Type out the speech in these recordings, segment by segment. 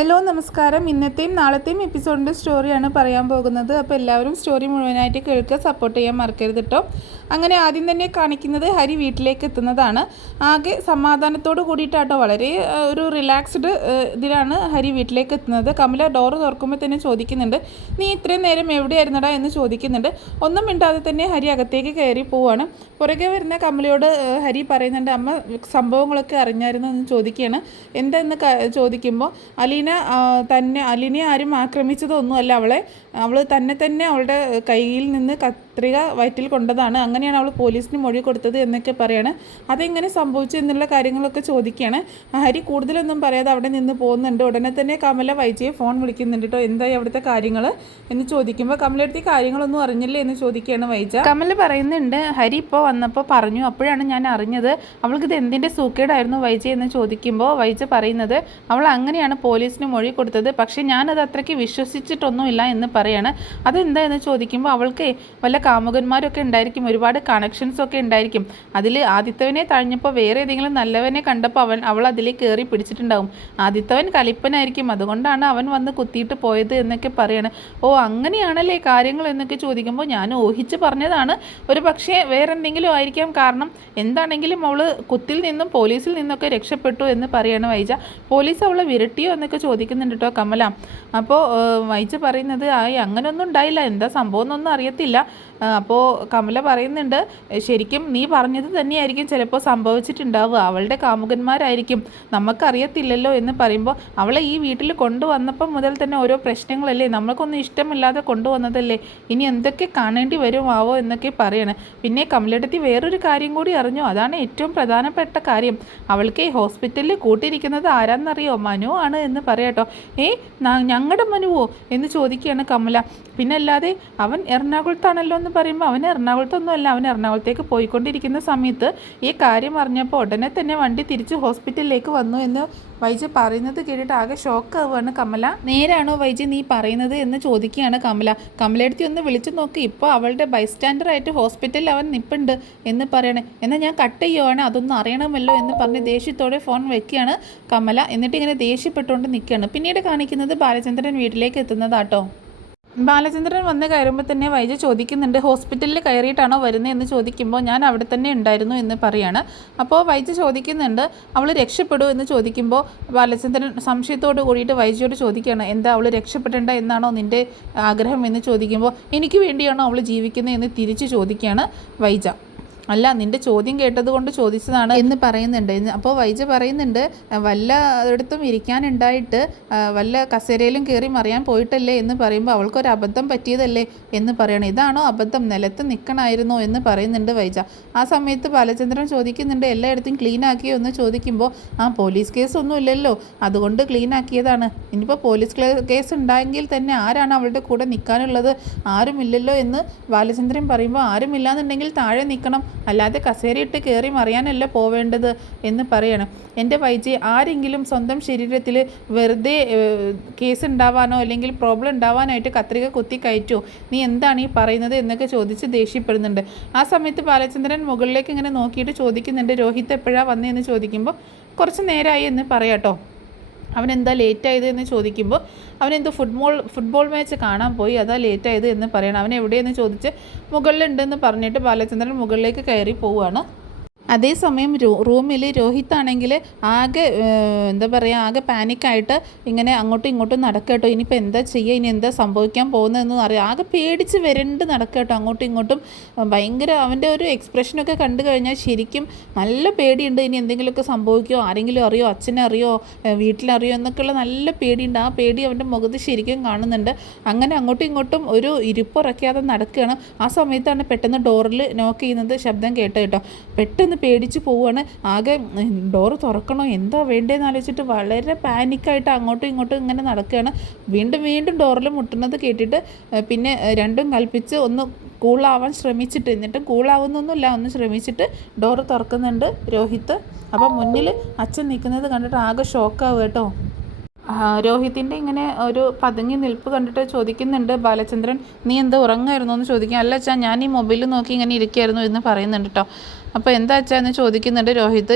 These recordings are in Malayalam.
ഹലോ നമസ്കാരം. ഇന്നത്തെയും നാളത്തെയും എപ്പിസോഡിൻ്റെ സ്റ്റോറിയാണ് പറയാൻ പോകുന്നത്. അപ്പോൾ എല്ലാവരും സ്റ്റോറി മുഴുവനായിട്ട് കേൾക്കുക, സപ്പോർട്ട് ചെയ്യാൻ മറക്കരുത് കേട്ടോ. അങ്ങനെ ആദ്യം തന്നെ കാണിക്കുന്നത് ഹരി വീട്ടിലേക്ക് എത്തുന്നതാണ്. ആകെ സമാധാനത്തോട് കൂടിയിട്ടാട്ടോ, വളരെ ഒരു റിലാക്സ്ഡ് ഇതിലാണ് ഹരി വീട്ടിലേക്ക് എത്തുന്നത്. കമല ഡോറ് തുറക്കുമ്പോൾ തന്നെ ചോദിക്കുന്നുണ്ട്, നീ ഇത്രയും നേരം എവിടെയായിരുന്നടാ എന്ന് ചോദിക്കുന്നുണ്ട്. ഒന്നും മിണ്ടാതെ തന്നെ ഹരി അകത്തേക്ക് കയറി പോവാണ്. പുറകെ വരുന്ന കമലയോട് ഹരി പറയുന്നുണ്ട്, അമ്മ സംഭവങ്ങളൊക്കെ അറിഞ്ഞായിരുന്നു എന്ന് ചോദിക്കുകയാണ്. എന്താന്ന് ചോദിക്കുമ്പോൾ അലീനെ ആരും ആക്രമിച്ചതൊന്നുമല്ല, അവൾ തന്നെ അവളുടെ കയ്യിൽ നിന്ന് കത്രിക വയറ്റിൽ കൊണ്ടതാണ്, അങ്ങനെയാണ് അവൾ പോലീസിന് മൊഴി കൊടുത്തത് എന്നൊക്കെ പറയാണ്. അതെങ്ങനെ സംഭവിച്ചു എന്നുള്ള കാര്യങ്ങളൊക്കെ ചോദിക്കുകയാണ്. ഹരി കൂടുതലൊന്നും പറയാതെ അവിടെ നിന്ന് പോകുന്നുണ്ട്. ഉടനെ തന്നെ കമല വൈജയെ ഫോൺ വിളിക്കുന്നുണ്ട് കേട്ടോ. എന്തായി അവിടുത്തെ കാര്യങ്ങൾ എന്ന് ചോദിക്കുമ്പോൾ കമലടുത്ത് കാര്യങ്ങളൊന്നും അറിഞ്ഞില്ലേ എന്ന് ചോദിക്കുകയാണ് വൈജ. കമല പറയുന്നുണ്ട്, ഹരി ഇപ്പോൾ വന്നപ്പോൾ പറഞ്ഞു, അപ്പോഴാണ് ഞാൻ അറിഞ്ഞത് അവൾക്കിത് എന്തിൻ്റെ സൂക്കേടായിരുന്നു വൈജ എന്ന് ചോദിക്കുമ്പോൾ വൈജ പറയുന്നത്, അവൾ അങ്ങനെയാണ് പോലീസിന് മൊഴി കൊടുത്തത്, പക്ഷേ ഞാനത് അത്രയ്ക്ക് വിശ്വസിച്ചിട്ടൊന്നുമില്ല എന്ന് പറയാണ്. അതെന്താ എന്ന് ചോദിക്കുമ്പോൾ അവൾക്ക് വല്ല കാമുകന്മാരൊക്കെ ഉണ്ടായിരിക്കും, ഒരുപാട് കണക്ഷൻസൊക്കെ ഉണ്ടായിരിക്കും. അതിൽ ആദിത്യവനെ തഴഞ്ഞപ്പോൾ വേറെ ഏതെങ്കിലും നല്ലവനെ കണ്ടപ്പോൾ അവൾ അതിലേക്ക് കയറി പിടിച്ചിട്ടുണ്ടാവും. ആദിത്യവൻ കലിപ്പനായിരിക്കും, അതുകൊണ്ടാണ് അവൻ വന്ന് കുത്തിയിട്ട് പോയത് എന്നൊക്കെ പറയാണ്. ഓ അങ്ങനെയാണല്ലേ കാര്യങ്ങൾ എന്നൊക്കെ ചോദിക്കുമ്പോൾ ഞാൻ ഊഹിച്ച് പറഞ്ഞതാണ്, ഒരു പക്ഷേ വേറെ എന്തെങ്കിലും ആയിരിക്കാം, കാരണം എന്താണെങ്കിലും അവൾ കുത്തിൽ നിന്നും പോലീസിൽ നിന്നൊക്കെ രക്ഷപ്പെട്ടു എന്ന് പറയാണ് വൈജ. പോലീസ് അവളെ വിരട്ടിയോ എന്നൊക്കെ ചോദിക്കുന്നുണ്ട് കേട്ടോ കമല. അപ്പോൾ വൈജ പറയുന്നത്, അങ്ങനെയൊന്നും ഉണ്ടായില്ല, എന്താ സംഭവം എന്നൊന്നും അറിയത്തില്ല. അപ്പോൾ കമല പറയുന്നുണ്ട്, ശരിക്കും നീ പറഞ്ഞത് തന്നെയായിരിക്കും ചിലപ്പോൾ സംഭവിച്ചിട്ടുണ്ടാവുക, അവളുടെ കാമുകന്മാരായിരിക്കും, നമുക്കറിയത്തില്ലല്ലോ എന്ന് പറയുമ്പോൾ അവളെ ഈ വീട്ടിൽ കൊണ്ടുവന്നപ്പം മുതൽ തന്നെ ഓരോ പ്രശ്നങ്ങളല്ലേ, നമ്മൾക്കൊന്നും ഇഷ്ടമില്ലാതെ കൊണ്ടുവന്നതല്ലേ, ഇനി എന്തൊക്കെ കാണേണ്ടി വരുമാവോ എന്നൊക്കെ പറയണേ. പിന്നെ കമലടുത്ത് വേറൊരു കാര്യം കൂടി അറിഞ്ഞു, അതാണ് ഏറ്റവും പ്രധാനപ്പെട്ട കാര്യം. അവൾക്ക് ഹോസ്പിറ്റലിൽ കൂട്ടിയിരിക്കുന്നത് ആരാന്നറിയോ, മനു ആണ് എന്ന് പറയാട്ടോ. ഞങ്ങളുടെ മനുവോ എന്ന് ചോദിക്കുകയാണ് കമല. പിന്നല്ലാതെ അവൻ എറണാകുളത്താണല്ലോ എന്ന് പറയുമ്പോൾ അവൻ എറണാകുളത്തൊന്നുമല്ല, അവൻ എറണാകുളത്തേക്ക് പോയിക്കൊണ്ടിരിക്കുന്ന സമയത്ത് ഈ കാര്യം അറിഞ്ഞപ്പോൾ ഉടനെ തന്നെ വണ്ടി തിരിച്ച് ഹോസ്പിറ്റലിലേക്ക് വന്നു എന്ന് വൈജ പറയുന്നത് കേട്ടിട്ട് ആകെ ഷോക്ക് ആവുകയാണ് കമല. നേരാണോ വൈജ നീ പറയുന്നത് എന്ന് ചോദിക്കുകയാണ് കമല. കമലയെടുത്തി ഒന്ന് വിളിച്ചു നോക്കി, ഇപ്പോൾ അവളുടെ ബൈസ്റ്റാൻഡറായിട്ട് ഹോസ്പിറ്റലിൽ അവൻ നിൽപ്പുണ്ട് എന്ന് പറയണേ. എന്നാൽ ഞാൻ കട്ട് ചെയ്യുവാണ്, അതൊന്നും അറിയണമല്ലോ എന്ന് പറഞ്ഞ് ദേഷ്യത്തോടെ ഫോൺ വെക്കുകയാണ് കമല. എന്നിട്ട് ഇങ്ങനെ ദേഷ്യപ്പെട്ടുകൊണ്ട് നിൽക്കുകയാണ്. പിന്നീട് കാണിക്കുന്നത് ബാലചന്ദ്രൻ വീട്ടിലേക്ക് എത്തുന്നതാട്ടോ. ബാലചന്ദ്രൻ വന്ന് കയറുമ്പോൾ തന്നെ വൈജ ചോദിക്കുന്നുണ്ട്, ഹോസ്പിറ്റലിൽ കയറിയിട്ടാണോ വരുന്നത് എന്ന് ചോദിക്കുമ്പോൾ ഞാൻ അവിടെ തന്നെ ഉണ്ടായിരുന്നു എന്ന് പറയാണ്. അപ്പോൾ വൈജ ചോദിക്കുന്നുണ്ട്, അവൾ രക്ഷപ്പെടൂ എന്ന് ചോദിക്കുമ്പോൾ ബാലചന്ദ്രൻ സംശയത്തോട് കൂടിയിട്ട് വൈജയോട് ചോദിക്കുകയാണ്, എന്താ അവൾ രക്ഷപ്പെടേണ്ട എന്നാണോ നിൻ്റെ ആഗ്രഹം എന്ന് ചോദിക്കുമ്പോൾ എനിക്ക് വേണ്ടിയാണോ അവൾ ജീവിക്കുന്നത് എന്ന് തിരിച്ച് ചോദിക്കുകയാണ് വൈജ. അല്ല, നിൻ്റെ ചോദ്യം കേട്ടതുകൊണ്ട് ചോദിച്ചതാണ് എന്ന് പറയുന്നുണ്ട്. അപ്പോൾ വൈജ പറയുന്നുണ്ട്, വല്ല ഇടത്തും ഇരിക്കാനുണ്ടായിട്ട് വല്ല കസേരയിലും കയറി മറിയാൻ പോയിട്ടല്ലേ എന്ന് പറയുമ്പോൾ അവൾക്കൊരു അബദ്ധം പറ്റിയതല്ലേ എന്ന് പറയണം. ഇതാണോ അബദ്ധം, നിലത്ത് നിൽക്കണമായിരുന്നോ എന്ന് പറയുന്നുണ്ട് വൈജ. ആ സമയത്ത് ബാലചന്ദ്രൻ ചോദിക്കുന്നുണ്ട്, എല്ലായിടത്തും ക്ലീൻ ആക്കിയോ എന്ന് ചോദിക്കുമ്പോൾ പോലീസ് കേസൊന്നും ഇല്ലല്ലോ, അതുകൊണ്ട് ക്ലീൻ ആക്കിയതാണ്. ഇനിയിപ്പോൾ പോലീസ് കേസ് ഉണ്ടായെങ്കിൽ തന്നെ ആരാണ് അവളുടെ കൂടെ നിൽക്കാനുള്ളത്, ആരുമില്ലല്ലോ എന്ന് ബാലചന്ദ്രൻ പറയുമ്പോൾ ആരുമില്ലാന്നുണ്ടെങ്കിൽ താഴെ നിൽക്കണം, അല്ലാതെ കസേരയിട്ട് കയറി മറിയാനല്ല പോവേണ്ടത് എന്ന് പറയണം. എൻ്റെ വൈജി, ആരെങ്കിലും സ്വന്തം ശരീരത്തിൽ വെറുതെ കേസ് ഉണ്ടാവാനോ അല്ലെങ്കിൽ പ്രോബ്ലം ഉണ്ടാവാനായിട്ട് കത്രിക കുത്തി കയറ്റുമോ, നീ എന്താണ് ഈ പറയുന്നത് എന്നൊക്കെ ചോദിച്ച് ദേഷ്യപ്പെടുന്നുണ്ട്. ആ സമയത്ത് ബാലചന്ദ്രൻ മുകളിലേക്ക് ഇങ്ങനെ നോക്കിയിട്ട് ചോദിക്കുന്നുണ്ട്, രോഹിത് എപ്പോഴാണ് വന്നതെന്ന് ചോദിക്കുമ്പോൾ കുറച്ച് നേരമായി എന്ന് പറയാട്ടോ. അവനെന്താ ലേറ്റായത് എന്ന് ചോദിക്കുമ്പോൾ അവനെന്തോ ഫുട്ബോൾ മാച്ച് കാണാൻ പോയി, അതാ ലേറ്റായത് എന്ന് പറയണം. അവൻ എവിടെയെന്ന് ചോദിച്ച് മുകളിലുണ്ടെന്ന് പറഞ്ഞിട്ട് ബാലചന്ദ്രൻ മുകളിലേക്ക് കയറി പോവുകയാണ്. അതേസമയം റൂമിൽ രോഹിത് ആണെങ്കിൽ ആകെ എന്താ പറയുക, ആകെ പാനിക്കായിട്ട് ഇങ്ങനെ അങ്ങോട്ടും ഇങ്ങോട്ടും നടക്കട്ടോ. ഇനിയിപ്പോൾ എന്താ ചെയ്യുക, ഇനി എന്താ സംഭവിക്കാൻ പോകുന്നതെന്ന് അറിയാം. ആകെ പേടിച്ച് വരണ്ട് നടക്കട്ടോ, അങ്ങോട്ടും ഇങ്ങോട്ടും ഭയങ്കര. അവൻ്റെ ഒരു എക്സ്പ്രഷനൊക്കെ കണ്ടു കഴിഞ്ഞാൽ ശരിക്കും നല്ല പേടിയുണ്ട്, ഇനി എന്തെങ്കിലുമൊക്കെ സംഭവിക്കുമോ, ആരെങ്കിലും അറിയോ, അച്ഛനെ അറിയോ, വീട്ടിലറിയോ എന്നൊക്കെയുള്ള നല്ല പേടിയുണ്ട്. ആ പേടി അവൻ്റെ മുഖത്ത് ശരിക്കും കാണുന്നുണ്ട്. അങ്ങനെ അങ്ങോട്ടും ഇങ്ങോട്ടും ഒരു ഇരിപ്പുറയ്ക്കാതെ നടക്കുകയാണ്. ആ സമയത്താണ് പെട്ടെന്ന് ഡോറിൽ നോക്ക് ചെയ്യുന്നത് ശബ്ദം കേട്ടോ. പെട്ടെന്ന് പേടിച്ച് പോവുകയാണ്. ആകെ ഡോറ് തുറക്കണോ എന്താ വേണ്ടതെന്ന് ആലോചിച്ചിട്ട് വളരെ പാനിക്കായിട്ട് അങ്ങോട്ടും ഇങ്ങോട്ടും ഇങ്ങനെ നടക്കുകയാണ്. വീണ്ടും ഡോറിൽ മുട്ടുന്നത് കേട്ടിട്ട് പിന്നെ രണ്ടും കൽപ്പിച്ച് ഒന്ന് കൂളാവാൻ ശ്രമിച്ചിട്ട്, എന്നിട്ടും കൂളാവുന്നൊന്നുമില്ല, ഒന്ന് ശ്രമിച്ചിട്ട് ഡോറ് തുറക്കുന്നുണ്ട് രോഹിത്. അപ്പോൾ മുന്നിൽ അച്ഛൻ നിൽക്കുന്നത് കണ്ടിട്ട് ആകെ ഷോക്കാവുക കേട്ടോ. രോഹിത്തിൻ്റെ ഇങ്ങനെ ഒരു പതുങ്ങി നിൽപ്പ് കണ്ടിട്ട് ചോദിക്കുന്നുണ്ട് ബാലചന്ദ്രൻ, നീ എന്താ ഉറങ്ങായിരുന്നോ എന്ന് ചോദിക്കാം. അല്ല അച്ഛാ, ഞാൻ ഈ മൊബൈൽ നോക്കി ഇങ്ങനെ ഇരിക്കുകയായിരുന്നു എന്ന് പറയുന്നുണ്ട് കേട്ടോ. അപ്പോൾ എന്താ അച്ഛാ എന്ന് ചോദിക്കുന്നുണ്ട് രോഹിത്.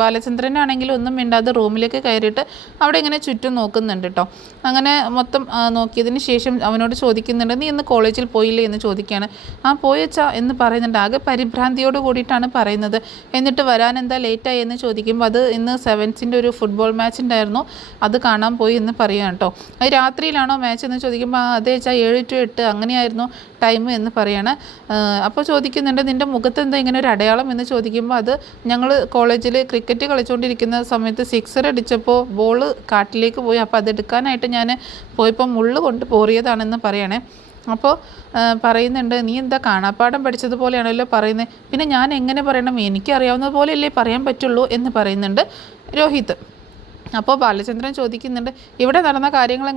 ബാലചന്ദ്രനാണെങ്കിൽ ഒന്നും മിണ്ടാതെ റൂമിലേക്ക് കയറിയിട്ട് അവിടെ ഇങ്ങനെ ചുറ്റും നോക്കുന്നുണ്ട് കേട്ടോ. അങ്ങനെ മൊത്തം നോക്കിയതിന് ശേഷം അവനോട് ചോദിക്കുന്നുണ്ട്, നീ ഇന്ന് കോളേജിൽ പോയില്ലേ എന്ന് ചോദിക്കുകയാണ്. പോയച്ചാ എന്ന് പറയുന്നുണ്ട്. ആകെ പരിഭ്രാന്തിയോട് കൂടിയിട്ടാണ് പറയുന്നത്. എന്നിട്ട് വരാൻ എന്താ ലേറ്റായി എന്ന് ചോദിക്കുമ്പോൾ അത് ഇന്ന് സെവൻസിൻ്റെ ഒരു ഫുട്ബോൾ മാച്ച് ഉണ്ടായിരുന്നു, അത് കാണാൻ പോയി എന്ന് പറയുകയാണ് കേട്ടോ. അത് രാത്രിയിലാണോ മാച്ച് എന്ന് ചോദിക്കുമ്പോൾ അതേ വെച്ചാൽ 7 to 8 അങ്ങനെയായിരുന്നു ടൈം എന്ന് പറയാണ്. അപ്പോൾ ചോദിക്കുന്നുണ്ട്, നിൻ്റെ മുഖത്ത് എന്താ ഇങ്ങനെ ഒരു അടയാളം എന്ന് ചോദിക്കുമ്പോൾ അത് ഞങ്ങൾ കോളേജിൽ ക്രിക്കറ്റ് കളിച്ചുകൊണ്ടിരിക്കുന്ന സമയത്ത് 6 അടിച്ചപ്പോൾ ബോൾ കാട്ടിലേക്ക് പോയി, അപ്പോൾ അതെടുക്കാനായിട്ട് ഞാൻ പോയപ്പോൾ മുള്ള് കൊണ്ട് പോറിയതാണെന്ന് പറയണേ. അപ്പോൾ പറയുന്നുണ്ട്, നീ എന്താ കാണാപ്പാഠം പഠിച്ചതുപോലെയാണല്ലോ പറയുന്നത്, പിന്നെ ഞാൻ എങ്ങനെ പറയണം, എനിക്കറിയാവുന്നത് പോലെയല്ലേ പറയാൻ പറ്റുള്ളൂ എന്ന് പറയുന്നുണ്ട് രോഹിത്. അപ്പോൾ ബാലചന്ദ്രൻ ചോദിക്കുന്നുണ്ട്, ഇവിടെ നടന്ന കാര്യങ്ങൾ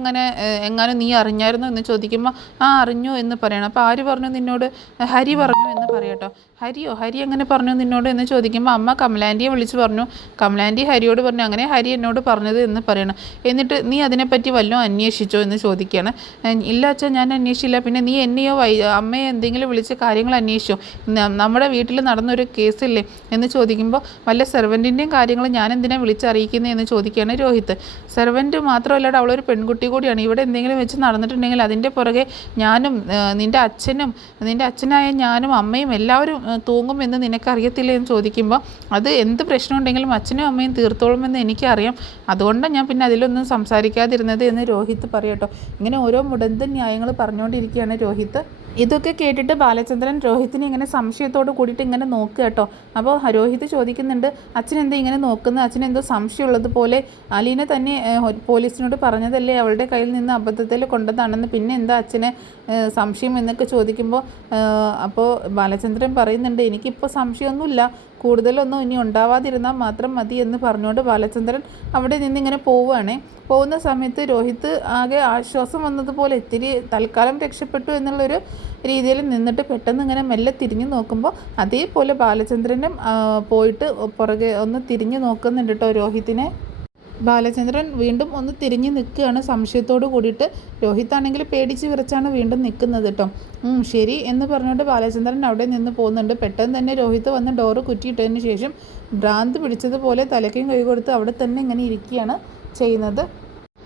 എങ്ങാനും നീ അറിഞ്ഞായിരുന്നു എന്ന് ചോദിക്കുമ്പോൾ അറിഞ്ഞു എന്ന് പറയണം. അപ്പോൾ ആര് പറഞ്ഞു നിന്നോട്? ഹരി പറഞ്ഞു എന്ന് പറയട്ടോ. ഹരി എങ്ങനെ പറഞ്ഞു നിന്നോട് എന്ന് ചോദിക്കുമ്പോൾ അമ്മ കമലാൻറ്റിയെ വിളിച്ച് പറഞ്ഞു, കമലാൻറ്റി ഹരിയോട് പറഞ്ഞു, അങ്ങനെ ഹരി എന്നോട് പറഞ്ഞത് എന്ന് പറയണം. എന്നിട്ട് നീ അതിനെപ്പറ്റി വല്ലതും അന്വേഷിച്ചോ എന്ന് ചോദിക്കുകയാണ്. ഇല്ല അച്ഛാ, ഞാൻ അന്വേഷിച്ചില്ല. പിന്നെ നീ എന്നെയോ അമ്മയെ എന്തെങ്കിലും വിളിച്ച് കാര്യങ്ങൾ അന്വേഷിച്ചോ? നമ്മുടെ വീട്ടിൽ നടന്നൊരു കേസില്ലേ എന്ന് ചോദിക്കുമ്പോൾ വല്ല സെർവൻറ്റിൻ്റെയും കാര്യങ്ങൾ ഞാൻ എന്തിനാണ് വിളിച്ചറിയിക്കുന്നത് എന്ന് ചോദിക്കുകയാണ് രോഹിത്. സെർവൻറ്റ് മാത്രമല്ലാതെ അവളൊരു പെൺകുട്ടി കൂടിയാണ്. ഇവിടെ എന്തെങ്കിലും വെച്ച് നടന്നിട്ടുണ്ടെങ്കിൽ അതിൻ്റെ പുറകെ ഞാനും നിൻ്റെ അച്ഛനായ ഞാനും അമ്മയും എല്ലാവരും തൂങ്ങുമെന്ന് നിനക്കറിയത്തില്ല എന്ന് ചോദിക്കുമ്പോൾ അത് എന്ത് പ്രശ്നമുണ്ടെങ്കിലും അച്ഛനും അമ്മയും തീർത്തോളുമെന്ന് എനിക്കറിയാം, അതുകൊണ്ടാണ് ഞാൻ പിന്നെ അതിലൊന്നും സംസാരിക്കാതിരുന്നത് എന്ന് രോഹിത് പറയട്ടോ. ഇങ്ങനെ ഓരോ മുടന്തൻ ന്യായങ്ങൾ പറഞ്ഞുകൊണ്ടിരിക്കുകയാണ് രോഹിത്. ഇതൊക്കെ കേട്ടിട്ട് ബാലചന്ദ്രൻ രോഹിത്തിനെ ഇങ്ങനെ സംശയത്തോട് കൂടിയിട്ട് ഇങ്ങനെ നോക്കുക കേട്ടോ. അപ്പോൾ രോഹിത് ചോദിക്കുന്നുണ്ട്, അച്ഛൻ എന്താ ഇങ്ങനെ നോക്കുന്നത്, അച്ഛനെന്തോ സംശയമുള്ളതുപോലെ, അലീന തന്നെ പോലീസിനോട് പറഞ്ഞതല്ലേ അവളുടെ കയ്യിൽ നിന്ന് അബദ്ധത്തിൽ കൊണ്ടതാണെന്ന്, പിന്നെ എന്താ അച്ഛനെ സംശയം എന്നൊക്കെ ചോദിക്കുമ്പോൾ അപ്പോൾ ബാലചന്ദ്രൻ പറയുന്നുണ്ട്, എനിക്കിപ്പോൾ സംശയമൊന്നുമില്ല, കൂടുതലൊന്നും ഇനി ഉണ്ടാവാതിരുന്നാൽ മാത്രം മതി എന്ന് പറഞ്ഞുകൊണ്ട് ബാലചന്ദ്രൻ അവിടെ നിന്നിങ്ങനെ പോവുകയാണേ. പോകുന്ന സമയത്ത് രോഹിത് ആകെ ആശ്വാസം വന്നതുപോലെ ഇത്തിരി തൽക്കാലം രക്ഷപ്പെട്ടു എന്നുള്ളൊരു രീതിയിൽ നിന്നിട്ട് പെട്ടെന്ന് ഇങ്ങനെ മെല്ലെ തിരിഞ്ഞു നോക്കുമ്പോൾ അതേപോലെ ബാലചന്ദ്രനും പോയിട്ട് പുറകെ ഒന്ന് തിരിഞ്ഞു നോക്കുന്നുണ്ട് കേട്ടോ രോഹിത്തിനെ. ബാലചന്ദ്രൻ വീണ്ടും ഒന്ന് തിരിഞ്ഞ് നിൽക്കുകയാണ് സംശയത്തോട് കൂടിയിട്ട്. രോഹിത്താണെങ്കിൽ പേടിച്ച് വിറച്ചാണ് വീണ്ടും നിൽക്കുന്നത് കേട്ടോ. ശരി എന്ന് പറഞ്ഞുകൊണ്ട് ബാലചന്ദ്രൻ അവിടെ നിന്ന് പോകുന്നുണ്ട്. പെട്ടെന്ന് തന്നെ രോഹിത്ത് വന്ന് ഡോറ് കുറ്റിയിട്ടതിന് ശേഷം ഭ്രാന്ത് പിടിച്ചതുപോലെ തലയ്ക്കും കൈ കൊടുത്ത് അവിടെ തന്നെ ഇങ്ങനെ ഇരിക്കുകയാണ് ചെയ്യുന്നത്.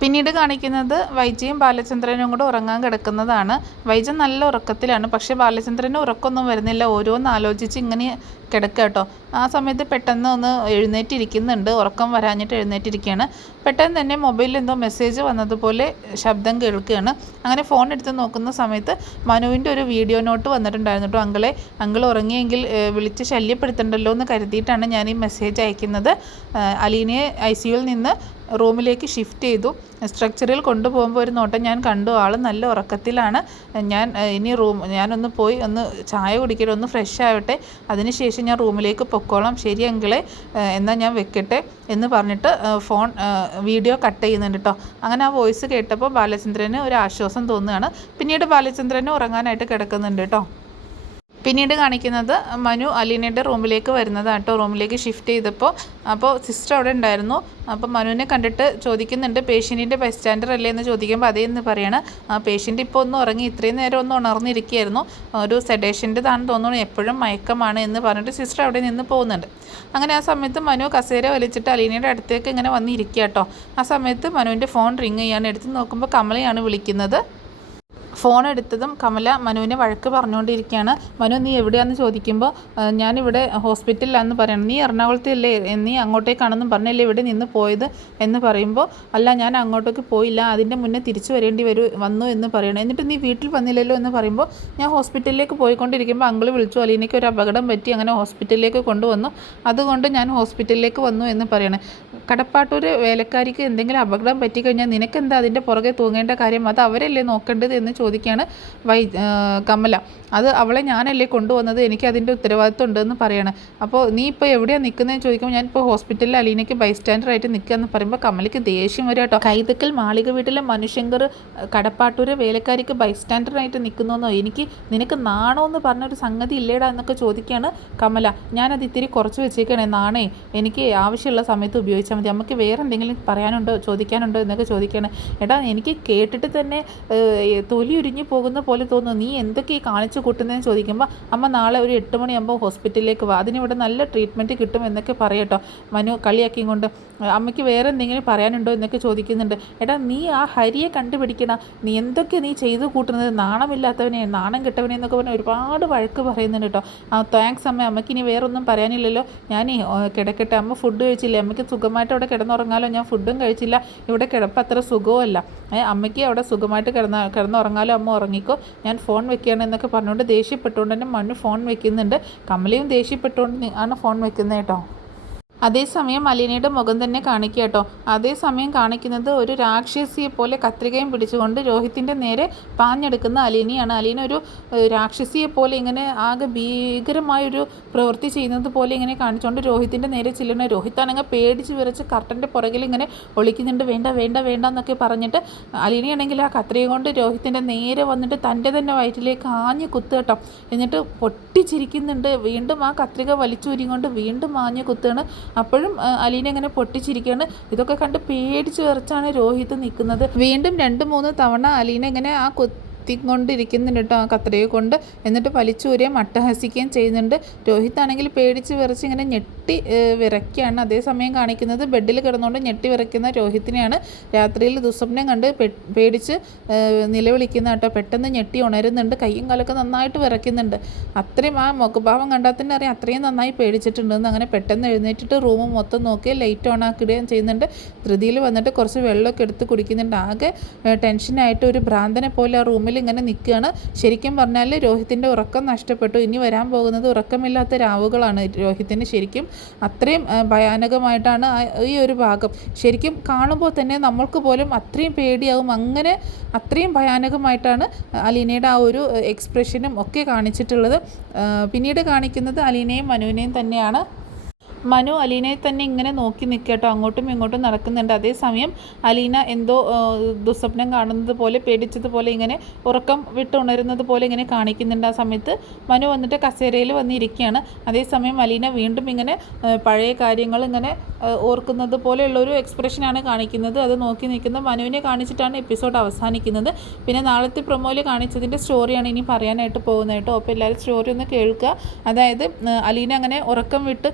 പിന്നീട് കാണിക്കുന്നത് വൈജയും ബാലചന്ദ്രനും കൂടെ ഉറങ്ങാൻ കിടക്കുന്നതാണ്. വൈജ നല്ല ഉറക്കത്തിലാണ്, പക്ഷേ ബാലചന്ദ്രന് ഉറക്കമൊന്നും വരുന്നില്ല, ഓരോന്ന് ആലോചിച്ച് ഇങ്ങനെ കിടക്കുക കേട്ടോ. ആ സമയത്ത് പെട്ടെന്ന് ഒന്ന് എഴുന്നേറ്റിരിക്കുന്നുണ്ട്, ഉറക്കം വരാഞ്ഞിട്ട് എഴുന്നേറ്റിരിക്കുകയാണ്. പെട്ടെന്ന് തന്നെ മൊബൈലിൽ എന്തോ മെസ്സേജ് വന്നതുപോലെ ശബ്ദം കേൾക്കുകയാണ്. അങ്ങനെ ഫോൺ എടുത്ത് നോക്കുന്ന സമയത്ത് മനുവിൻ്റെ ഒരു വീഡിയോ നോട്ട് വന്നിട്ടുണ്ടായിരുന്നു കേട്ടോ. അങ്കിൾ ഉറങ്ങിയെങ്കിൽ വിളിച്ച് ശല്യപ്പെടുത്തണ്ടല്ലോ എന്ന് കരുതിയിട്ടാണ് ഞാൻ ഈ മെസ്സേജ് അയക്കുന്നത്. അലീനയെ ICUവിൽ നിന്ന് റൂമിലേക്ക് ഷിഫ്റ്റ് ചെയ്തു. സ്ട്രക്ചറിൽ കൊണ്ടുപോകുമ്പോൾ ഒരു നോട്ടം ഞാൻ കണ്ടു, ആൾ നല്ല ഉറക്കത്തിലാണ്. ഞാനൊന്ന് പോയി ഒന്ന് ചായ കുടിക്കട്ടെ, ഒന്ന് ഫ്രഷ് ആവട്ടെ, അതിനുശേഷം ഞാൻ റൂമിലേക്ക് പൊക്കോളാം. ശരി അങ്കിളെ, എന്നാൽ ഞാൻ വെക്കട്ടെ എന്ന് പറഞ്ഞിട്ട് വീഡിയോ കട്ട് ചെയ്യുന്നുണ്ട് കേട്ടോ. അങ്ങനെ ആ വോയിസ് കേട്ടപ്പോൾ ബാലചന്ദ്രന് ഒരു ആശ്വാസം തോന്നുകയാണ്. പിന്നീട് ബാലചന്ദ്രന് ഉറങ്ങാനായിട്ട് കിടക്കുന്നുണ്ട് കേട്ടോ. പിന്നീട് കാണിക്കുന്നത് മനു അലീനയുടെ റൂമിലേക്ക് വരുന്നതാണ് കേട്ടോ. റൂമിലേക്ക് ഷിഫ്റ്റ് ചെയ്തപ്പോൾ സിസ്റ്റർ അവിടെ ഉണ്ടായിരുന്നു. അപ്പോൾ മനുവിനെ കണ്ടിട്ട് ചോദിക്കുന്നുണ്ട്, പേഷ്യൻറ്റിൻ്റെ ബൈസ്റ്റാൻഡർ അല്ലേ എന്ന് ചോദിക്കുമ്പോൾ അതേ എന്ന് പറയണം. പേഷ്യൻ്റ് ഇപ്പോൾ ഒന്ന് ഉറങ്ങി, ഇത്രയും നേരം ഒന്ന് ഉണർന്നിരിക്കുകയായിരുന്നു, ഒരു സെഡേഷൻ്റെതാണെന്ന് തോന്നുന്നു, എപ്പോഴും മയക്കമാണ് എന്ന് പറഞ്ഞിട്ട് സിസ്റ്റർ അവിടെ നിന്ന് പോകുന്നുണ്ട്. അങ്ങനെ ആ സമയത്ത് മനു കസേര വലിച്ചിട്ട് അലീനയുടെ അടുത്തേക്ക് ഇങ്ങനെ വന്നിരിക്കുക കേട്ടോ. ആ സമയത്ത് മനുവിൻ്റെ ഫോൺ റിങ് ചെയ്യാണ്. എടുത്ത് നോക്കുമ്പോൾ കമലയാണ് വിളിക്കുന്നത്. ഫോൺ എടുത്തതും കമല മനുവിനെ വഴക്ക് പറഞ്ഞുകൊണ്ടിരിക്കുകയാണ്. മനു, നീ എവിടെയാണെന്ന് ചോദിക്കുമ്പോൾ ഞാനിവിടെ ഹോസ്പിറ്റലിലാണെന്ന് പറയണം. നീ എറണാകുളത്തല്ലേ, നീ അങ്ങോട്ടേക്കാണെന്നും പറഞ്ഞല്ലേ ഇവിടെ നിന്ന് പോയത് എന്ന് പറയുമ്പോൾ അല്ല, ഞാൻ അങ്ങോട്ടേക്ക് പോയില്ല, അതിൻ്റെ മുന്നേ തിരിച്ചു വന്നു എന്ന് പറയണം. എന്നിട്ട് നീ വീട്ടിൽ വന്നില്ലല്ലോ എന്ന് പറയുമ്പോൾ ഞാൻ ഹോസ്പിറ്റലിലേക്ക് പോയിക്കൊണ്ടിരിക്കുമ്പോൾ അങ്കിൾ വിളിച്ചു, അലീനയ്ക്ക് ഒരു അപകടം പറ്റി, അങ്ങനെ ഹോസ്പിറ്റലിലേക്ക് കൊണ്ടുവന്നു, അതുകൊണ്ട് ഞാൻ ഹോസ്പിറ്റലിലേക്ക് വന്നു എന്ന് പറയണേ. കടപ്പാട്ടൂർ വേലക്കാരിക്ക് എന്തെങ്കിലും അപകടം പറ്റിക്കഴിഞ്ഞാൽ നിനക്കെന്താ അതിൻ്റെ പുറകെ തൂങ്ങേണ്ട കാര്യം, അത് അവരല്ലേ നോക്കേണ്ടത് എന്ന് ചോദിക്കുകയാണ് കമല. അത് അവളെ ഞാനല്ലേ കൊണ്ടുവന്നത്, എനിക്ക് അതിൻ്റെ ഉത്തരവാദിത്വം ഉണ്ടെന്ന് പറയണം. അപ്പോൾ നീ ഇപ്പോൾ എവിടെയാണ് നിൽക്കുന്നതെന്ന് ചോദിക്കുമ്പോൾ ഞാനിപ്പോൾ ഹോസ്പിറ്റലിൽ അലീനയ്ക്ക് ബൈസ്റ്റാൻഡറായിട്ട് നിൽക്കുക എന്ന് പറയുമ്പോൾ കമലയ്ക്ക് ദേഷ്യം വരും കേട്ടോ. കൈതക്കൽ മാളിക വീട്ടിലെ മനുശങ്കർ കടപ്പാട്ടൂർ വേലക്കാരിക്ക് ബൈസ്റ്റാൻഡറായിട്ട് നിൽക്കുന്നതെന്നോ, നിനക്ക് നാണോ എന്ന് പറഞ്ഞൊരു സംഗതി ഇല്ലേടാ എന്നൊക്കെ ചോദിക്കുകയാണ് കമല. ഞാനത് ഇത്തിരി കുറച്ച് വെച്ചേക്കണേ, നാണേ എനിക്ക് ആവശ്യമുള്ള സമയത്ത് ഉപയോഗിച്ചാൽ മതി, നമുക്ക് വേറെ എന്തെങ്കിലും പറയാനുണ്ടോ ചോദിക്കാനുണ്ടോ എന്നൊക്കെ ചോദിക്കുകയാണ്. എടാ എനിക്ക് കേട്ടിട്ട് തന്നെ തൊലി ഉരിഞ്ഞു പോകുന്ന പോലെ തോന്നുന്നു, നീ എന്തൊക്കെ ഈ കാണിച്ചു കൂട്ടുന്നതെന്ന് ചോദിക്കുമ്പോൾ അമ്മ നാളെ ഒരു 8 മണിയാകുമ്പോൾ ഹോസ്പിറ്റലിലേക്ക് വാ, അതിനിവിടെ നല്ല ട്രീറ്റ്മെൻറ്റ് കിട്ടും എന്നൊക്കെ പറയട്ടോ. മനു കളിയാക്കിയും കൊണ്ട് അമ്മയ്ക്ക് വേറെ എന്തെങ്കിലും പറയാനുണ്ടോ എന്നൊക്കെ ചോദിക്കുന്നുണ്ട്. എടാ നീ ആ ഹരിയെ കണ്ടുപിടിക്കണം, നീ എന്തൊക്കെ നീ ചെയ്തു കൂട്ടുന്നത്, നാണമില്ലാത്തവനെ, നാണം കെട്ടവനെ എന്നൊക്കെ പറഞ്ഞാൽ ഒരുപാട് വഴക്ക് പറയുന്നുണ്ട് കേട്ടോ. താങ്ക്സ് അമ്മ, അമ്മയ്ക്ക് ഇനി വേറൊന്നും പറയാനില്ലല്ലോ, ഞാൻ കിടക്കട്ടെ, അമ്മ ഫുഡ് കഴിച്ചില്ലേ, അമ്മയ്ക്ക് സുഖമായിട്ട് അവിടെ കിടന്നുറങ്ങാലോ, ഞാൻ ഫുഡും കഴിച്ചില്ല, ഇവിടെ കിടപ്പ് അത്ര സുഖവുമല്ല, അമ്മയ്ക്ക് അവിടെ സുഖമായിട്ട് കിടന്നുറങ്ങാലോ, അമ്മ ഉറങ്ങിക്കോ, ഞാൻ ഫോൺ വെക്കുകയാണ് എന്നൊക്കെ പറഞ്ഞുകൊണ്ട് ദേഷ്യപ്പെട്ടുകൊണ്ട് തന്നെ മനു ഫോൺ വെക്കുന്നുണ്ട്. കമലയും ദേഷ്യപ്പെട്ടുകൊണ്ട് ആണ് ഫോൺ വെക്കുന്നത് കേട്ടോ. അതേസമയം അലീനയുടെ മുഖം തന്നെ കാണിക്കുക കേട്ടോ. അതേസമയം കാണിക്കുന്നത് ഒരു രാക്ഷസിയെ പോലെ കത്രികയും പിടിച്ചുകൊണ്ട് രോഹിത്തിൻ്റെ നേരെ പാഞ്ഞെടുക്കുന്ന അലീനയാണ്. അലീന ഒരു രാക്ഷസിയെ പോലെ ഇങ്ങനെ ആകെ ഭീകരമായൊരു പ്രവൃത്തി ചെയ്യുന്നത് പോലെ ഇങ്ങനെ കാണിച്ചുകൊണ്ട് രോഹിത്തിൻ്റെ നേരെ ചെല്ലുന്ന രോഹിത്താണെങ്കിൽ പേടിച്ച് വിറച്ച് കർട്ടൻ്റെ പുറകിൽ ഇങ്ങനെ ഒളിക്കുന്നുണ്ട്. വേണ്ട വേണ്ട വേണ്ട എന്നൊക്കെ പറഞ്ഞിട്ട് അലീനയാണെങ്കിൽ ആ കത്രിക കൊണ്ട് രോഹിത്തിൻ്റെ നേരെ വന്നിട്ട് തൻ്റെ തന്നെ വയറ്റിലേക്ക് ആഞ്ഞ് കുത്തുക കേട്ടോ. എന്നിട്ട് പൊട്ടിച്ചിരിക്കുന്നുണ്ട്. വീണ്ടും ആ കത്രിക വലിച്ചൂരിക്കൊണ്ട് വീണ്ടും ആഞ്ഞ് കുത്തുകയാണ്. അപ്പോഴും അലീന ഇങ്ങനെ പൊട്ടിച്ചിരിക്കുകയാണ്. ഇതൊക്കെ കണ്ട് പേടിച്ച് വിറച്ചാണ് രോഹിത് നിൽക്കുന്നത്. വീണ്ടും 2-3 തവണ അലീന ഇങ്ങനെ ആ കൊണ്ടിരിക്കുന്നുണ്ട് കേട്ടോ, ആ കത്രിക കൊണ്ട്. എന്നിട്ട് വലിച്ചൂരുകയും അട്ടഹസിക്കുകയും ചെയ്യുന്നുണ്ട്. രോഹിത് ആണെങ്കിൽ പേടിച്ച് വിറച്ച് ഇങ്ങനെ ഞെട്ടി വിറയ്ക്കുകയാണ്. അതേസമയം കാണിക്കുന്നത് ബെഡിൽ കിടന്നുകൊണ്ട് ഞെട്ടി വിറയ്ക്കുന്ന രോഹിത്തിനെയാണ്. രാത്രിയിൽ ദുസ്വപ്നം കണ്ട് പേടിച്ച് നിലവിളിക്കുന്ന കേട്ടോ. പെട്ടെന്ന് ഞെട്ടി ഉണരുന്നുണ്ട്, കയ്യും കാലൊക്കെ നന്നായിട്ട് വിറയ്ക്കുന്നുണ്ട്. അത്രയും ആ മുഖഭാവം കണ്ടാൽ തന്നെ അറിയാം അത്രയും നന്നായി പേടിച്ചിട്ടുണ്ടെന്ന്. അങ്ങനെ പെട്ടെന്ന് എഴുന്നേറ്റിട്ട് റൂം മൊത്തം നോക്കി ലൈറ്റ് ഓൺ ആക്കിടുകയും ചെയ്യുന്നുണ്ട്. ധൃതിയിൽ വന്നിട്ട് കുറച്ച് വെള്ളമൊക്കെ എടുത്ത് കുടിക്കുന്നുണ്ട്. ആകെ ടെൻഷനായിട്ട് ഒരു ഭ്രാന്തനെ പോലെ ആ റൂമിൽ ഇങ്ങനെ നിൽക്കുകയാണ്. ശരിക്കും പറഞ്ഞാൽ രോഹിത്തിൻ്റെ ഉറക്കം നഷ്ടപ്പെട്ടു. ഇനി വരാൻ പോകുന്നത് ഉറക്കമില്ലാത്ത രാവുകളാണ് രോഹിത്തിന്. ശരിക്കും അത്രയും ഭയാനകമായിട്ടാണ് ഈ ഒരു ഭാഗം. ശരിക്കും കാണുമ്പോൾ തന്നെ നമ്മൾക്ക് പോലും അത്രയും പേടിയാവും. അങ്ങനെ അത്രയും ഭയാനകമായിട്ടാണ് അലീനയുടെ ആ ഒരു എക്സ്പ്രഷനും ഒക്കെ കാണിച്ചിട്ടുള്ളത്. പിന്നീട് കാണിക്കുന്നത് അലീനയും മനുവിനെയും തന്നെയാണ്. മനു അലീനയെ തന്നെ ഇങ്ങനെ നോക്കി നിൽക്കട്ടോ, അങ്ങോട്ടും ഇങ്ങോട്ടും നടക്കുന്നുണ്ട്. അതേസമയം അലീന എന്തോ ദുസ്വപ്നം കാണുന്നത് പോലെ പേടിച്ചതുപോലെ ഇങ്ങനെ ഉറക്കം വിട്ടുണരുന്നത് പോലെ ഇങ്ങനെ കാണിക്കുന്നുണ്ട്. ആ സമയത്ത് മനു വന്നിട്ട് കസേരയിൽ വന്നിരിക്കുകയാണ്. അതേസമയം അലീന വീണ്ടും ഇങ്ങനെ പഴയ കാര്യങ്ങൾ ഇങ്ങനെ ഓർക്കുന്നത് പോലെയുള്ളൊരു എക്സ്പ്രഷനാണ് കാണിക്കുന്നത്. അത് നോക്കി നിൽക്കുന്ന മനുവിനെ കാണിച്ചിട്ടാണ് എപ്പിസോഡ് അവസാനിക്കുന്നത്. പിന്നെ നാളത്തെ പ്രൊമോയിൽ കാണിച്ചതിൻ്റെ സ്റ്റോറിയാണ് ഇനി പറയാനായിട്ട് പോകുന്നത് കേട്ടോ. അപ്പോൾ എല്ലാവരും സ്റ്റോറി ഒന്ന് കേൾക്കുക. അതായത് അലീന അങ്ങനെ ഉറക്കം വിട്ട്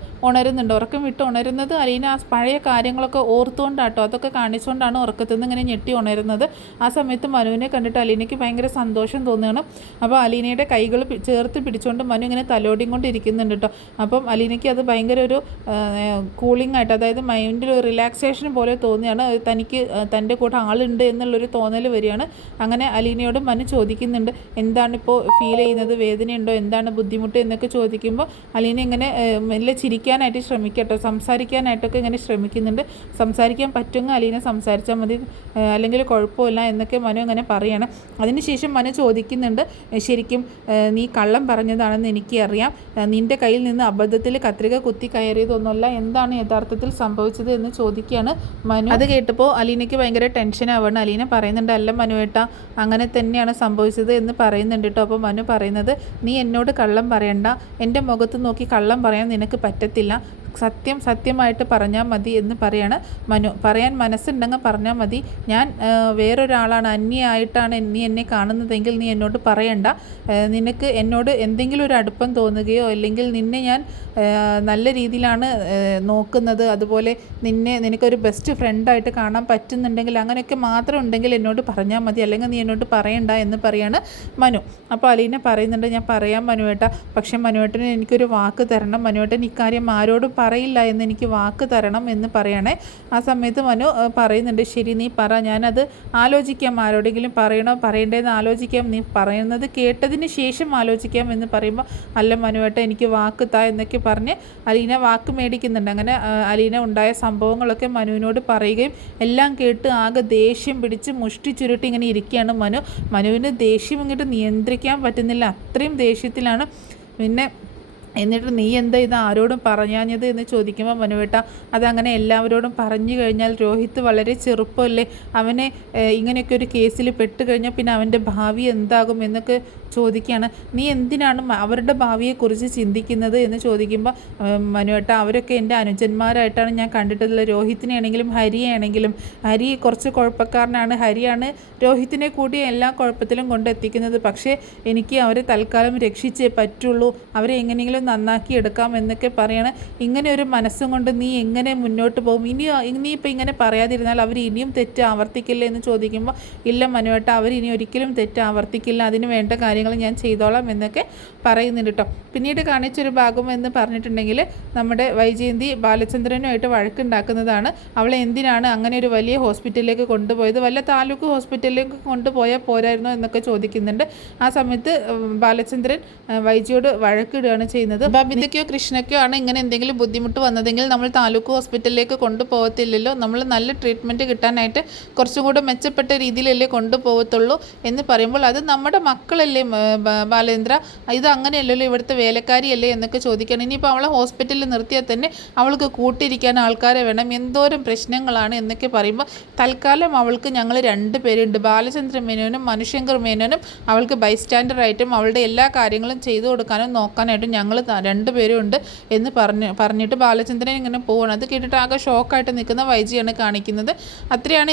ഉണരുന്നത് അലീന ആ പഴയ കാര്യങ്ങളൊക്കെ ഓർത്തുകൊണ്ടാട്ടോ, അതൊക്കെ കാണിച്ചുകൊണ്ടാണ് ഉറക്കത്തിൽ നിന്ന് ഇങ്ങനെ ഞെട്ടി ഉണരുന്നത്. ആ സമയത്ത് മനുവിനെ കണ്ടിട്ട് അലീനയ്ക്ക് ഭയങ്കര സന്തോഷം തോന്നുകയാണ്. അപ്പോൾ അലീനയുടെ കൈകൾ ചേർത്ത് പിടിച്ചുകൊണ്ട് മനു ഇങ്ങനെ തലോടിയും കൊണ്ടിരിക്കുന്നുണ്ട് കേട്ടോ. അപ്പം അലീനയ്ക്ക് അത് ഭയങ്കര ഒരു കൂളിംഗ് ആയിട്ട്, അതായത് മൈൻഡിൽ ഒരു റിലാക്സേഷൻ പോലെ തോന്നിയാണ്. തനിക്ക് തൻ്റെ കൂടെ ആളുണ്ട് എന്നുള്ളൊരു തോന്നൽ വരികയാണ്. അങ്ങനെ അലീനയോട് മനു ചോദിക്കുന്നുണ്ട്, എന്താണിപ്പോൾ ഫീൽ ചെയ്യുന്നത്, വേദനയുണ്ടോ, എന്താണ് ബുദ്ധിമുട്ട് എന്നൊക്കെ ചോദിക്കുമ്പോൾ അലീന ഇങ്ങനെ മെല്ലെ ചിരിക്കാനായിട്ട് ശ്രമിക്കട്ടോ, സംസാരിക്കാനായിട്ടൊക്കെ ഇങ്ങനെ ശ്രമിക്കുന്നുണ്ട്. സംസാരിക്കാൻ പറ്റുമെങ്കിൽ അലീന സംസാരിച്ചാൽ മതി, അല്ലെങ്കിൽ കുഴപ്പമില്ല എന്നൊക്കെ മനു അങ്ങനെ പറയണം. അതിനുശേഷം മനു ചോദിക്കുന്നുണ്ട്, ശരിക്കും നീ കള്ളം പറഞ്ഞതാണെന്ന് എനിക്കറിയാം, നിൻ്റെ കയ്യിൽ നിന്ന് അബദ്ധത്തിൽ കത്രിക കുത്തി കയറിയതൊന്നുമല്ല, എന്താണ് യഥാർത്ഥത്തിൽ സംഭവിച്ചത് എന്ന് ചോദിക്കുകയാണ് മനു. അത് കേട്ടപ്പോൾ അലീനയ്ക്ക് ഭയങ്കര ടെൻഷൻ ആവുകയാണ്. അലീന പറയുന്നുണ്ട്, അല്ല മനുവേട്ട, അങ്ങനെ തന്നെയാണ് സംഭവിച്ചത് എന്ന് പറയുന്നുണ്ട് കേട്ടോ. അപ്പോൾ മനു പറയുന്നത്, നീ എന്നോട് കള്ളം പറയണ്ട, എൻ്റെ മുഖത്ത് നോക്കി കള്ളം പറയാൻ നിനക്ക് പറ്റത്തില്ല, സത്യമായിട്ട് പറഞ്ഞാൽ മതി എന്ന് പറയാണ് മനു. പറയാൻ മനസ്സുണ്ടെങ്കിൽ പറഞ്ഞാൽ മതി, ഞാൻ വേറൊരാളാണ്, അന്യമായിട്ടാണ് നീ എന്നെ കാണുന്നതെങ്കിൽ നീ എന്നോട് പറയണ്ട. നിനക്ക് എന്നോട് എന്തെങ്കിലും ഒരു അടുപ്പം തോന്നുകയോ അല്ലെങ്കിൽ നിന്നെ ഞാൻ നല്ല രീതിയിലാണ് നോക്കുന്നത്, അതുപോലെ നിനക്കൊരു ബെസ്റ്റ് ഫ്രണ്ടായിട്ട് കാണാൻ പറ്റുന്നുണ്ടെങ്കിൽ അങ്ങനെയൊക്കെ മാത്രം ഉണ്ടെങ്കിൽ എന്നോട് പറഞ്ഞാൽ മതി, അല്ലെങ്കിൽ നീ എന്നോട് പറയണ്ട എന്ന് പറയാണ് മനു. അപ്പോൾ അലീന പറയുന്നുണ്ട്, ഞാൻ പറയാം മനുവേട്ട, പക്ഷേ മനുവേട്ടന് എനിക്കൊരു വാക്ക് തരണം, മനുവേട്ടൻ ഇക്കാര്യം ആരോടും പറയില്ല എന്ന് എനിക്ക് വാക്ക് തരണം എന്ന് പറയണേ. ആ സമയത്ത് മനു പറയുന്നുണ്ട്, ശരി നീ പറ, ഞാനത് ആലോചിക്കാം, ആരോടെങ്കിലും പറയണോ പറയണ്ടേന്ന് ആലോചിക്കാം, നീ പറയുന്നത് കേട്ടതിന് ശേഷം ആലോചിക്കാം എന്ന് പറയുമ്പോൾ, അല്ല മനുവേട്ട എനിക്ക് വാക്ക് താ എന്നൊക്കെ പറഞ്ഞ് അലീന വാക്ക് മേടിക്കുന്നുണ്ട്. അങ്ങനെ അലീന ഉണ്ടായ സംഭവങ്ങളൊക്കെ മനുവിനോട് പറയുകയും എല്ലാം കേട്ട് ആകെ ദേഷ്യം പിടിച്ച് മുഷ്ടി ചുരുട്ടി ഇങ്ങനെ ഇരിക്കുകയാണ് മനുവിന് ദേഷ്യം ഇങ്ങോട്ട് നിയന്ത്രിക്കാൻ പറ്റുന്നില്ല, അത്രയും ദേഷ്യത്തിലാണ്. പിന്നെ എന്നിട്ട് നീ എന്താ ഇത് ആരോടും പറഞ്ഞാഞ്ഞത് എന്ന് ചോദിക്കുമ്പോൾ മനുവേട്ട അതങ്ങനെ എല്ലാവരോടും പറഞ്ഞു കഴിഞ്ഞാൽ രോഹിത് വളരെ ചെറുപ്പമല്ലേ, അവനെ ഇങ്ങനെയൊക്കെ ഒരു കേസിൽ പെട്ട് കഴിഞ്ഞാൽ പിന്നെ അവൻ്റെ ഭാവി എന്താകും എന്നൊക്കെ ചോദിക്കുകയാണ്. നീ എന്തിനാണ് അവരുടെ ഭാവിയെക്കുറിച്ച് ചിന്തിക്കുന്നത് എന്ന് ചോദിക്കുമ്പോൾ മനുവേട്ട അവരൊക്കെ എൻ്റെ അനുജന്മാരായിട്ടാണ് ഞാൻ കണ്ടിട്ടുള്ളത്. രോഹിത്തിനെയാണെങ്കിലും ഹരിയാണെങ്കിലും ഹരി കുറച്ച് കുഴപ്പക്കാരനാണ്, ഹരിയാണ് രോഹിത്തിനെ കൂടി എല്ലാ കുഴപ്പത്തിലും കൊണ്ടെത്തിക്കുന്നത്. പക്ഷേ എനിക്ക് അവരെ തൽക്കാലം രക്ഷിച്ചേ പറ്റുള്ളൂ, അവരെ എങ്ങനെയെങ്കിലും നന്നാക്കി എടുക്കാം എന്നൊക്കെ പറയാണ്. ഇങ്ങനെ ഒരു മനസ്സും കൊണ്ട് നീ എങ്ങനെ മുന്നോട്ട് പോകും? ഇനിയിപ്പോൾ ഇങ്ങനെ പറയാതിരുന്നാൽ അവർ ഇനിയും തെറ്റ് ആവർത്തിക്കില്ല എന്ന് ചോദിക്കുമ്പോൾ ഇല്ല മനുവേട്ട അവരിനി ഒരിക്കലും തെറ്റ് ആവർത്തിക്കില്ല, അതിന് വേണ്ട കാര്യങ്ങൾ ഞാൻ ചെയ്തോളാം എന്നൊക്കെ പറയുന്നുണ്ട് കേട്ടോ. പിന്നീട് കാണിച്ചൊരു ഭാഗം എന്ന് പറഞ്ഞിട്ടുണ്ടെങ്കിൽ നമ്മുടെ വൈജയന്തി ബാലചന്ദ്രനുമായിട്ട് വഴക്കുണ്ടാക്കുന്നതാണ്. അവളെ എന്തിനാണ് അങ്ങനെ ഒരു വലിയ ഹോസ്പിറ്റലിലേക്ക് കൊണ്ടുപോയത്, വല്ല താലൂക്ക് ഹോസ്പിറ്റലിലേക്ക് കൊണ്ടുപോയാൽ പോരായിരുന്നോ എന്നൊക്കെ ചോദിക്കുന്നുണ്ട്. ആ സമയത്ത് ബാലചന്ദ്രൻ വൈജിയോട് വഴക്കിടുകയാണ് ചെയ്യുന്നത്. ബബിതയ്ക്കോ കൃഷ്ണയ്ക്കോ ആണ് ഇങ്ങനെ എന്തെങ്കിലും ബുദ്ധിമുട്ട് വന്നതെങ്കിൽ നമ്മൾ താലൂക്ക് ഹോസ്പിറ്റലിലേക്ക് കൊണ്ടുപോകത്തില്ലല്ലോ, നമ്മൾ നല്ല ട്രീറ്റ്മെൻറ്റ് കിട്ടാനായിട്ട് കുറച്ചും കൂടെ മെച്ചപ്പെട്ട രീതിയിലല്ലേ കൊണ്ടുപോകത്തുള്ളൂ എന്ന് പറയുമ്പോൾ അത് നമ്മുടെ മക്കളല്ലേ ബാലേന്ദ്ര, ഇത് അങ്ങനെയല്ലല്ലോ, ഇവിടുത്തെ വേലക്കാരിയല്ലേ എന്നൊക്കെ ചോദിക്കണം. ഇനിയിപ്പോൾ അവളെ ഹോസ്പിറ്റലിൽ നിർത്തിയാൽ തന്നെ അവൾക്ക് കൂട്ടിരിക്കാൻ ആൾക്കാരെ വേണം, എന്തോരം പ്രശ്നങ്ങളാണ് എന്നൊക്കെ പറയുമ്പോൾ തൽക്കാലം അവൾക്ക് ഞങ്ങൾ 2 പേരുണ്ട്, ബാലചന്ദ്ര മേനോനും മനുശങ്കർ മേനോനും അവൾക്ക് ബൈസ്റ്റാൻഡറായിട്ടും അവളുടെ എല്ലാ കാര്യങ്ങളും ചെയ്തു കൊടുക്കാനും നോക്കാനായിട്ടും ഞങ്ങൾ 2 പേരും ഉണ്ട് എന്ന് പറഞ്ഞിട്ട് ബാലചന്ദ്രൻ ഇങ്ങനെ പോവാണ്. അത് കേട്ടിട്ട് ആകെ ഷോക്കായിട്ട് നിൽക്കുന്ന വൈജിയാണ് കാണിക്കുന്നത്. അത്രയാണ്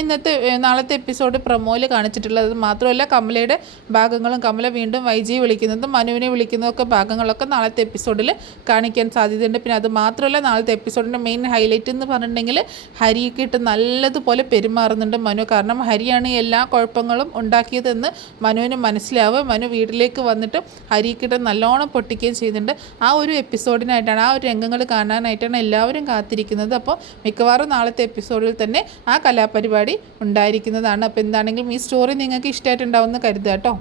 നാളത്തെ എപ്പിസോഡ് പ്രൊമോയിൽ കാണിച്ചിട്ടുള്ളത്. മാത്രമല്ല കമലയുടെ ഭാഗങ്ങളും കമല വീണ്ടും വൈജിയെ വിളിക്കുന്നതും മനുവിനെ വിളിക്കുന്നതൊക്കെ ഭാഗങ്ങളൊക്കെ നാളത്തെ എപ്പിസോഡിൽ കാണിക്കാൻ സാധ്യതയുണ്ട്. പിന്നെ അത് മാത്രമല്ല നാളത്തെ എപ്പിസോഡിൻ്റെ മെയിൻ ഹൈലൈറ്റ് എന്ന് പറഞ്ഞിട്ടുണ്ടെങ്കിൽ ഹരിക്കിട്ട് നല്ലതുപോലെ പെരുമാറുന്നുണ്ട് മനു. കാരണം ഹരിയാണ് എല്ലാ കുഴപ്പങ്ങളും ഉണ്ടാക്കിയതെന്ന് മനുവിന് മനസ്സിലാവുക. മനു വീട്ടിലേക്ക് വന്നിട്ട് ഹരിക്കിട്ട് നല്ലോണം പൊട്ടിക്കുകയും ചെയ്യുന്നുണ്ട്. ആ ഒരു എപ്പിസോഡിനായിട്ടാണ്, ആ ഒരു രംഗങ്ങൾ കാണാനായിട്ടാണ് എല്ലാവരും കാത്തിരിക്കുന്നത്. അപ്പോൾ മിക്കവാറും നാളത്തെ എപ്പിസോഡിൽ തന്നെ ആ കലാപരിപാടി ഉണ്ടായിരിക്കുന്നതാണ്. അപ്പോൾ എന്താണെങ്കിലും ഈ സ്റ്റോറി നിങ്ങൾക്ക് ഇഷ്ടമായിട്ടുണ്ടാവുമെന്ന് കരുതുക കേട്ടോ.